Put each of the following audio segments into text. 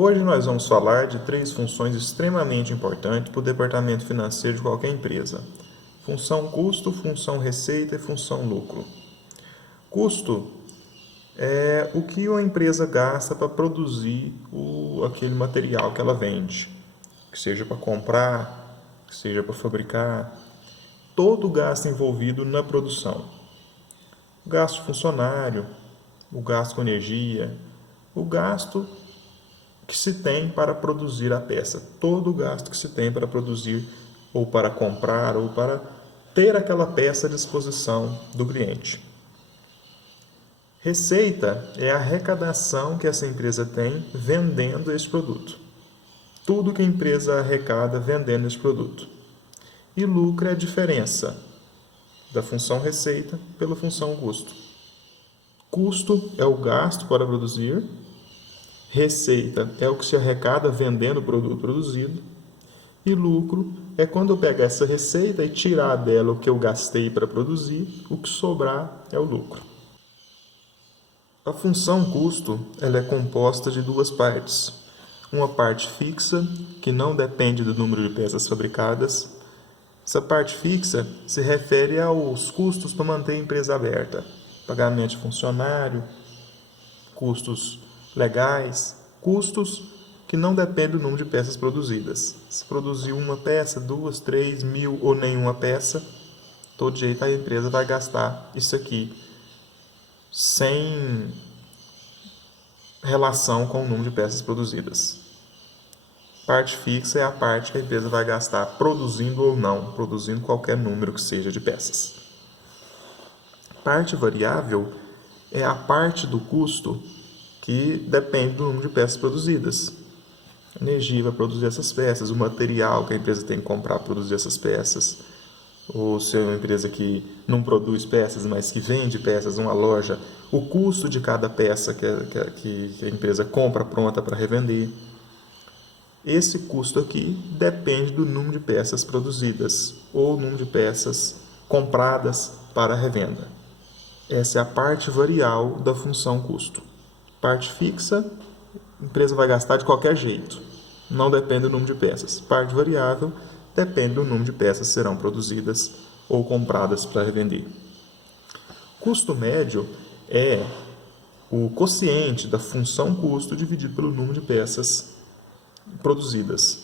Hoje nós vamos falar de três funções extremamente importantes para o departamento financeiro de qualquer empresa: função custo, função receita e função lucro. Custo é o que uma empresa gasta para produzir aquele material que ela vende, que seja para comprar, que seja para fabricar, todo o gasto envolvido na produção. O gasto funcionário, o gasto com energia, o gasto que se tem para produzir a peça, todo o gasto que se tem para produzir ou para comprar ou para ter aquela peça à disposição do cliente. Receita é a arrecadação que essa empresa tem vendendo esse produto. Tudo que a empresa arrecada vendendo esse produto. E lucro é a diferença da função receita pela função custo. Custo é o gasto para produzir. Receita é o que se arrecada vendendo o produto produzido. E lucro é quando eu pegar essa receita e tirar dela o que eu gastei para produzir, o que sobrar é o lucro. A função custo ela é composta de duas partes. Uma parte fixa, que não depende do número de peças fabricadas. Essa parte fixa se refere aos custos para manter a empresa aberta. Pagamento de funcionário, custos legais, custos que não dependem do número de peças produzidas. Se produzir uma peça, 2, 3, 1.000 ou nenhuma peça, todo jeito a empresa vai gastar isso aqui sem relação com o número de peças produzidas. Parte fixa é a parte que a empresa vai gastar produzindo ou não, produzindo qualquer número que seja de peças. Parte variável é a parte do custo que depende do número de peças produzidas. A energia vai produzir essas peças, o material que a empresa tem que comprar para produzir essas peças. Ou se é uma empresa que não produz peças, mas que vende peças, uma loja, o custo de cada peça que a empresa compra pronta para revender. Esse custo aqui depende do número de peças produzidas ou número de peças compradas para revenda. Essa é a parte variável da função custo. Parte fixa, a empresa vai gastar de qualquer jeito, não depende do número de peças. Parte variável, depende do número de peças que serão produzidas ou compradas para revender. Custo médio é o quociente da função custo dividido pelo número de peças produzidas.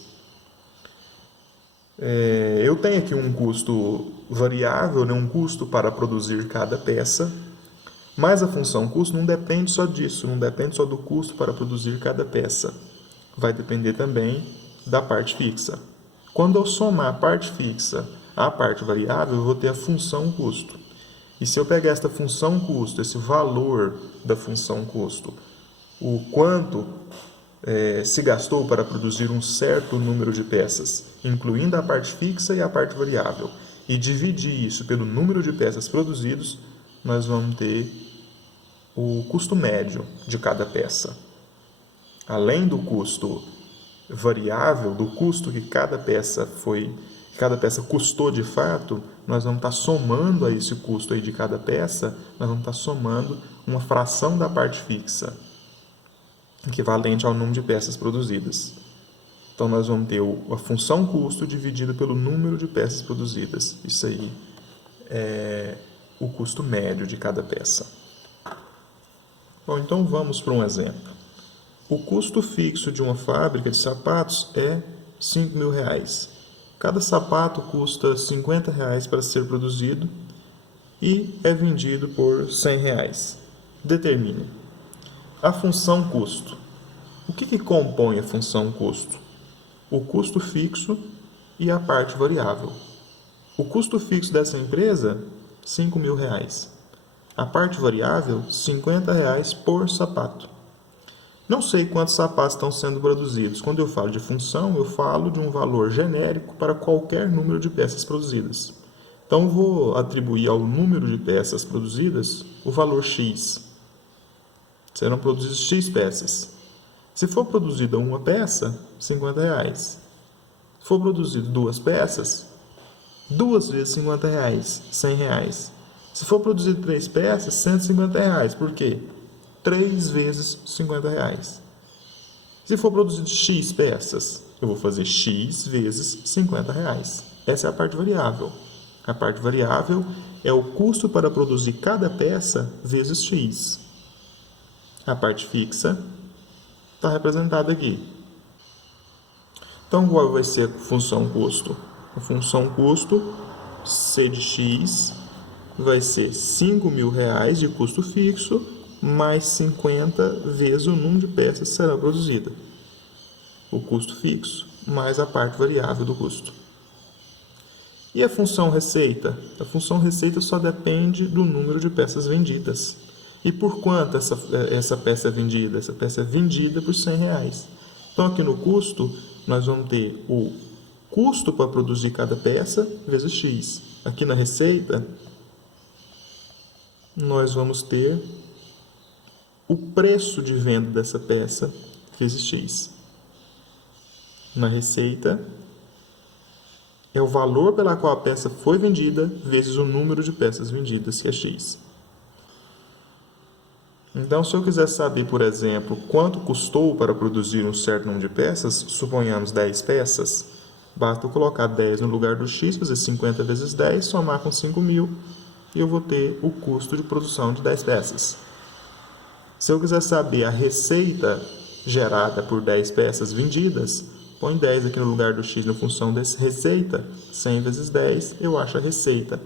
Eu tenho aqui um custo variável, um custo para produzir cada peça, mas a função custo não depende só disso, não depende só do custo para produzir cada peça. Vai depender também da parte fixa. Quando eu somar a parte fixa à parte variável, eu vou ter a função custo. E se eu pegar esta função custo, esse valor da função custo, o quanto se gastou para produzir um certo número de peças, incluindo a parte fixa e a parte variável, e dividir isso pelo número de peças produzidos, nós vamos ter o custo médio de cada peça. Além do custo variável, do custo que cada peça custou de fato, nós vamos estar somando a esse custo aí de cada peça, nós vamos estar somando uma fração da parte fixa, equivalente ao número de peças produzidas. Então, nós vamos ter a função custo dividida pelo número de peças produzidas. Isso aí é o custo médio de cada peça. Bom, então vamos para um exemplo. O custo fixo de uma fábrica de sapatos é R$5.000. Cada sapato custa R$50 para ser produzido e é vendido por R$100. Determine a função custo. O que compõe a função custo? O custo fixo e a parte variável. O custo fixo dessa empresa, R$5.000. A parte variável, R$50 por sapato. Não sei quantos sapatos estão sendo produzidos. Quando eu falo de função, eu falo de um valor genérico para qualquer número de peças produzidas. Então, vou atribuir ao número de peças produzidas o valor X. Serão produzidas X peças. Se for produzida uma peça, R$50. Se for produzido duas peças, 2 vezes R$50, R$100. Se for produzido 3 peças, R$150. Por quê? 3 vezes R$50. Se for produzido X peças, eu vou fazer X vezes R$ 50. Essa é a parte variável. A parte variável é o custo para produzir cada peça vezes X. A parte fixa está representada aqui. Então, qual vai ser a função custo? A função custo, C de X, vai ser R$ 5.000 de custo fixo, mais 50 vezes o número de peças que serão produzidas. O custo fixo, mais a parte variável do custo. E a função receita? A função receita só depende do número de peças vendidas. E por quanto essa peça é vendida? Essa peça é vendida por R$ 100. Então, aqui no custo, nós vamos ter o custo para produzir cada peça vezes X. Aqui na receita, nós vamos ter o preço de venda dessa peça vezes X. Na receita, é o valor pela qual a peça foi vendida vezes o número de peças vendidas, que é X. Então, se eu quiser saber, por exemplo, quanto custou para produzir um certo número de peças, suponhamos 10 peças, basta eu colocar 10 no lugar do X, fazer 50 vezes 10, somar com 5.000, e eu vou ter o custo de produção de 10 peças. Se eu quiser saber a receita gerada por 10 peças vendidas, põe 10 aqui no lugar do X na função dessa receita, 100 vezes 10, eu acho a receita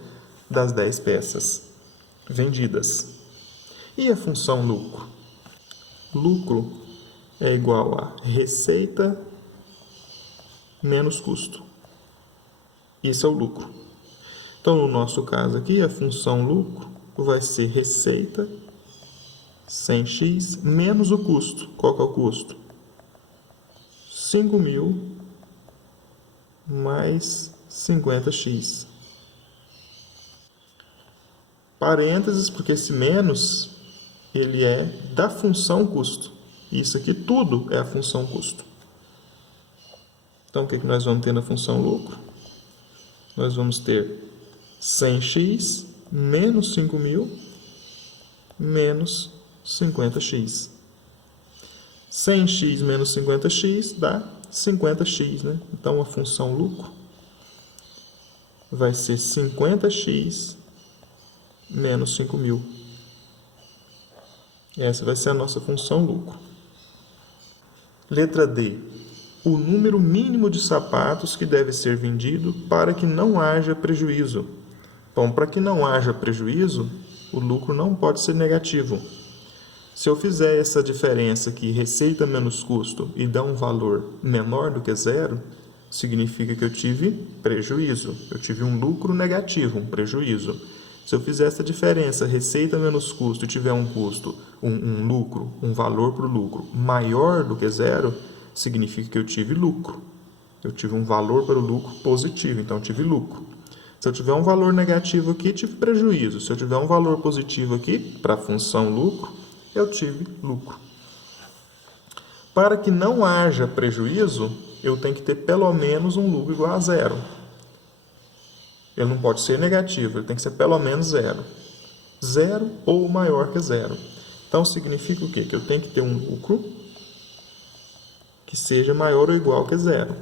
das 10 peças vendidas. E a função lucro? Lucro é igual a receita menos custo. Isso é o lucro. Então, no nosso caso aqui, a função lucro vai ser receita 100x menos o custo. Qual que é o custo? 5.000 mais 50x. Parênteses, porque esse menos, ele é da função custo. Isso aqui tudo é a função custo. Então, o que nós vamos ter na função lucro? Nós vamos ter 100x menos 5.000 menos 50x. 100x menos 50x dá 50x, né? Então, a função lucro vai ser 50x menos 5.000. Essa vai ser a nossa função lucro. Letra D. O número mínimo de sapatos que deve ser vendido para que não haja prejuízo. Bom, para que não haja prejuízo, o lucro não pode ser negativo. Se eu fizer essa diferença aqui, receita menos custo, e dar um valor menor do que zero, significa que eu tive prejuízo. Eu tive um lucro negativo, um prejuízo. Se eu fizer essa diferença, receita menos custo, e tiver um custo, um lucro, um valor para o lucro maior do que zero, significa que eu tive lucro. Eu tive um valor para o lucro positivo, então eu tive lucro. Se eu tiver um valor negativo aqui, tive prejuízo. Se eu tiver um valor positivo aqui, para a função lucro, eu tive lucro. Para que não haja prejuízo, eu tenho que ter pelo menos um lucro igual a zero. Ele não pode ser negativo, ele tem que ser pelo menos zero. Zero ou maior que zero. Então, significa o quê? Que eu tenho que ter um lucro que seja maior ou igual que zero.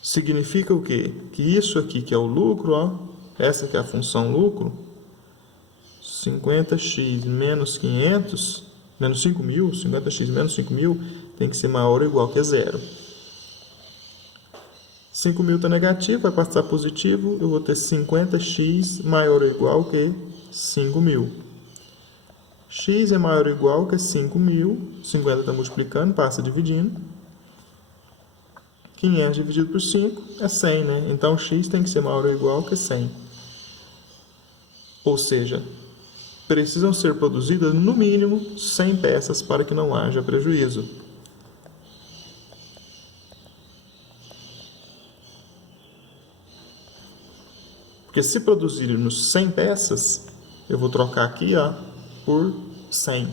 Significa o quê? Que isso aqui que é o lucro, ó, essa que é a função lucro, 50x menos 500, menos 5.000, 50x menos 5.000, tem que ser maior ou igual que zero. 5.000 está negativo, vai passar positivo, eu vou ter 50x maior ou igual que 5.000. X é maior ou igual que 5.000, 50 está multiplicando, passa dividindo. 500 dividido por 5 é 100, né? Então, x tem que ser maior ou igual que 100. Ou seja, precisam ser produzidas no mínimo 100 peças para que não haja prejuízo. Porque se produzirmos 100 peças, eu vou trocar aqui, ó, por 100.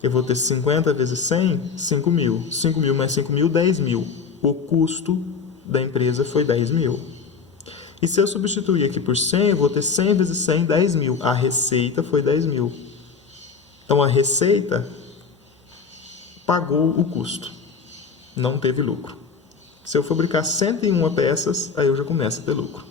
Eu vou ter 50 vezes 100, 5.000. 5.000 mais 5.000, 10.000. O custo da empresa foi 10.000. E se eu substituir aqui por 100, eu vou ter 100 vezes 100, 10.000. A receita foi 10.000. Então, a receita pagou o custo, não teve lucro. Se eu fabricar 101 peças, aí eu já começo a ter lucro.